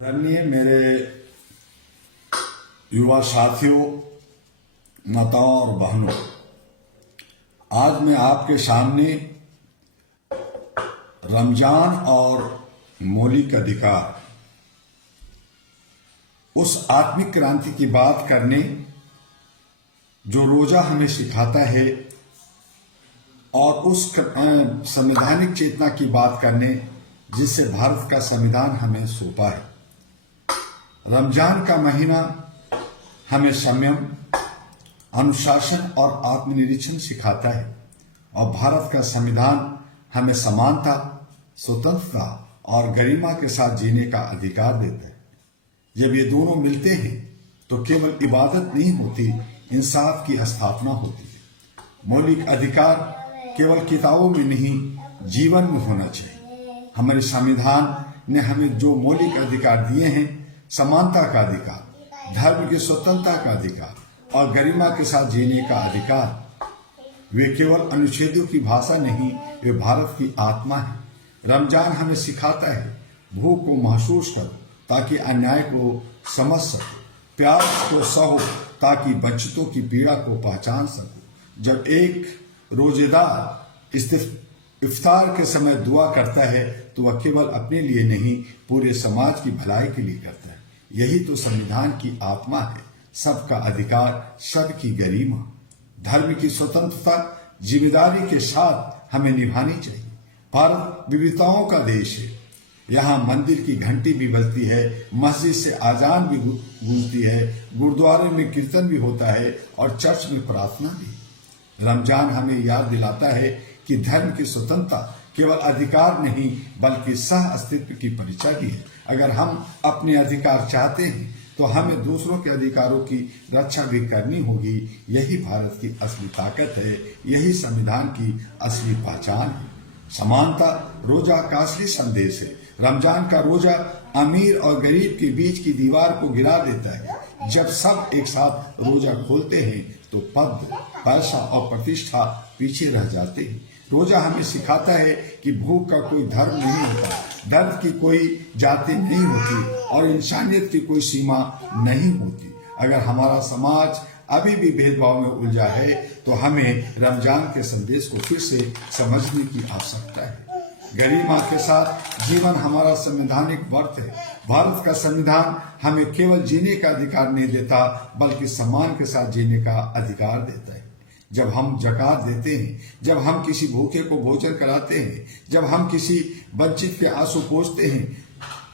धन्य मेरे युवा साथियों, माताओं और बहनों, आज मैं आपके सामने रमजान और मौलिक अधिकार, उस आत्मिक क्रांति की बात करने जो रोजा हमें सिखाता है और उस संवैधानिक चेतना की बात करने जिससे भारत का संविधान हमें सौंपा है। रमजान का महीना हमें संयम, अनुशासन और आत्मनिरीक्षण सिखाता है और भारत का संविधान हमें समानता, स्वतंत्रता और गरिमा के साथ जीने का अधिकार देता है। जब ये दोनों मिलते हैं तो केवल इबादत नहीं होती, इंसाफ की स्थापना होती है। मौलिक अधिकार केवल किताबों में नहीं, जीवन में होना चाहिए। हमारे संविधान ने हमें जो मौलिक अधिकार दिए हैं, समानता का अधिकार, धर्म की स्वतंत्रता का अधिकार और गरिमा के साथ जीने का अधिकार, वे केवल अनुच्छेदों की भाषा नहीं, वे भारत की आत्मा है। रमजान हमें सिखाता है भूख को महसूस करो ताकि अन्याय को समझ सको, प्यास को सहो ताकि वंचितों की पीड़ा को पहचान सको। जब एक रोजेदार इफ्तार के समय दुआ करता है तो वह केवल अपने लिए नहीं, पूरे समाज की भलाई के लिए करता है। यही तो संविधान की आत्मा है, सबका अधिकार, सबकी गरिमा। धर्म की स्वतंत्रता जिम्मेदारी के साथ हमें निभानी चाहिए। भारत विविधताओं का देश है। यहाँ मंदिर की घंटी भी बजती है, मस्जिद से आजान भी गूंजती है, गुरुद्वारे में कीर्तन भी होता है और चर्च में प्रार्थना भी। रमजान हमें याद दिलाता है कि धर्म की स्वतंत्रता केवल अधिकार नहीं बल्कि सह अस्तित्व की परिचय भी है। अगर हम अपने अधिकार चाहते हैं तो हमें दूसरों के अधिकारों की रक्षा भी करनी होगी। यही भारत की असली ताकत है, यही संविधान की असली पहचान है। समानता रोजा का असली संदेश है। रमजान का रोजा अमीर और गरीब के बीच की दीवार को गिरा देता है। जब सब एक साथ रोजा खोलते हैं तो पद, पैसा और प्रतिष्ठा पीछे रह जाते हैं। रोजा हमें सिखाता है कि भूख का कोई धर्म नहीं होता, दर्द की कोई जाति नहीं होती और इंसानियत की कोई सीमा नहीं होती। अगर हमारा समाज अभी भी भेदभाव में उलझा है तो हमें रमजान के संदेश को फिर से समझने की आवश्यकता है। गरिमा के साथ जीवन हमारा संवैधानिक वर्त है। भारत का संविधान हमें केवल जीने का अधिकार नहीं देता बल्कि सम्मान के साथ जीने का अधिकार देता है। जब हम ज़कात देते हैं, जब हम किसी भूखे को भोजन कराते हैं, जब हम किसी वंचित के आंसू पोंछते हैं,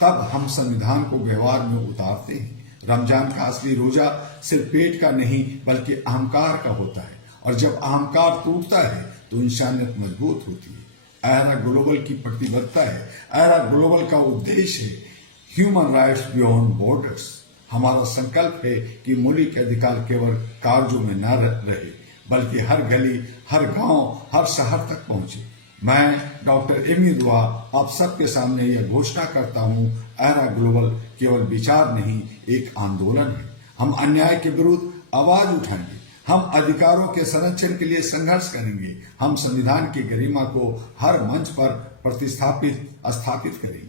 तब हम संविधान को व्यवहार में उतारते हैं। रमजान का असली रोजा सिर्फ पेट का नहीं बल्कि अहंकार का होता है और जब अहंकार टूटता है तो इंसानियत मजबूत होती है। एरा ग्लोबल की प्रतिबद्धता है, एरा ग्लोबल का उद्देश्य है ह्यूमन राइट्स बियॉन्ड बॉर्डर्स। हमारा संकल्प है कि मौलिक अधिकार केवल कार्यों में न रहे बल्कि हर गली, हर गांव, हर शहर तक पहुंचे। मैं डॉक्टर एमी दुआ आप सबके सामने यह घोषणा करता हूं, एरा ग्लोबल केवल विचार नहीं, एक आंदोलन है। हम अन्याय के विरुद्ध आवाज उठाएंगे, हम अधिकारों के संरक्षण के लिए संघर्ष करेंगे, हम संविधान की गरिमा को हर मंच पर स्थापित करेंगे।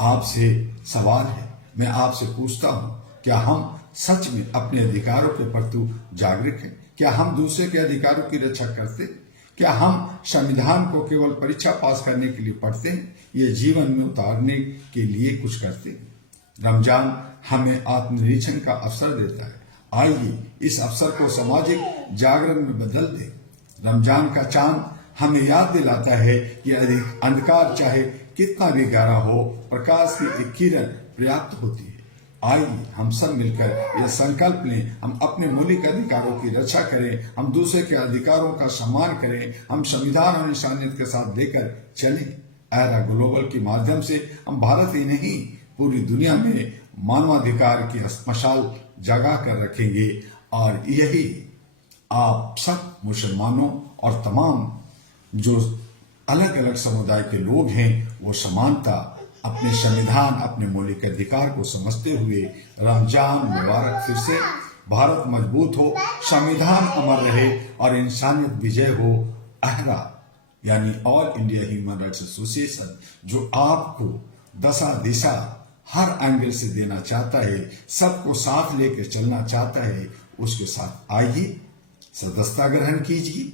आपसे सवाल है, मैं आपसे पूछता हूं, क्या हम सच में अपने अधिकारों के प्रति जागरूक हैं? क्या हम दूसरे के अधिकारों की रक्षा करते हैं? क्या हम संविधान को केवल परीक्षा पास करने के लिए पढ़ते हैं? ये जीवन में उतारने के लिए कुछ करते हैं? रमजान हमें आत्मनिरीक्षण का अवसर देता है। आइए इस अवसर को सामाजिक जागरण में बदल दें। रमजान का चांद हमें याद दिलाता है कि अंधकार चाहे कितना भी गहरा हो, प्रकाश की एक किरण पर्याप्त होती है। आइए हम सब मिलकर यह संकल्प लें, हम अपने मौलिक अधिकारों की रक्षा करें, हम दूसरे के अधिकारों का सम्मान करें, हम संविधान और इंसानियत के साथ लेकर चलें। एरा ग्लोबल के माध्यम से हम भारत ही नहीं पूरी दुनिया में मानवाधिकार की मशाल जगा कर रखेंगे और यही आप सब मुसलमानों और तमाम जो अलग अलग समुदाय के लोग हैं वो समानता, अपने संविधान, अपने मौलिक अधिकार को समझते हुए रमजान मुबारक। फिर से भारत मजबूत हो, संविधान अमर रहे और इंसानियत विजय हो। अहरा यानी all India human rights association जो आपको दशा दिशा हर एंगल से देना चाहता है, सबको साथ लेकर चलना चाहता है, उसके साथ आइए, सदस्यता ग्रहण कीजिए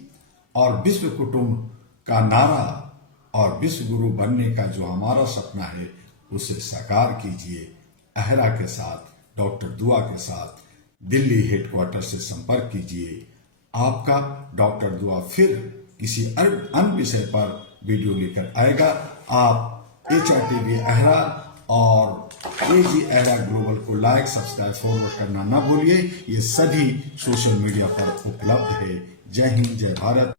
और विश्व कुटुंब का नारा और विश्व गुरु बनने का जो हमारा सपना है उसे साकार कीजिए। अहरा के साथ, डॉक्टर दुआ के साथ दिल्ली हेडक्वार्टर से संपर्क कीजिए। आपका डॉक्टर दुआ फिर किसी अन्य विषय पर वीडियो लेकर आएगा। आप HRTV अहरा और AG अहरा ग्लोबल को लाइक, सब्सक्राइब, फॉरवर्ड करना ना भूलिए। ये सभी सोशल मीडिया पर उपलब्ध है। जय हिंद, जय भारत।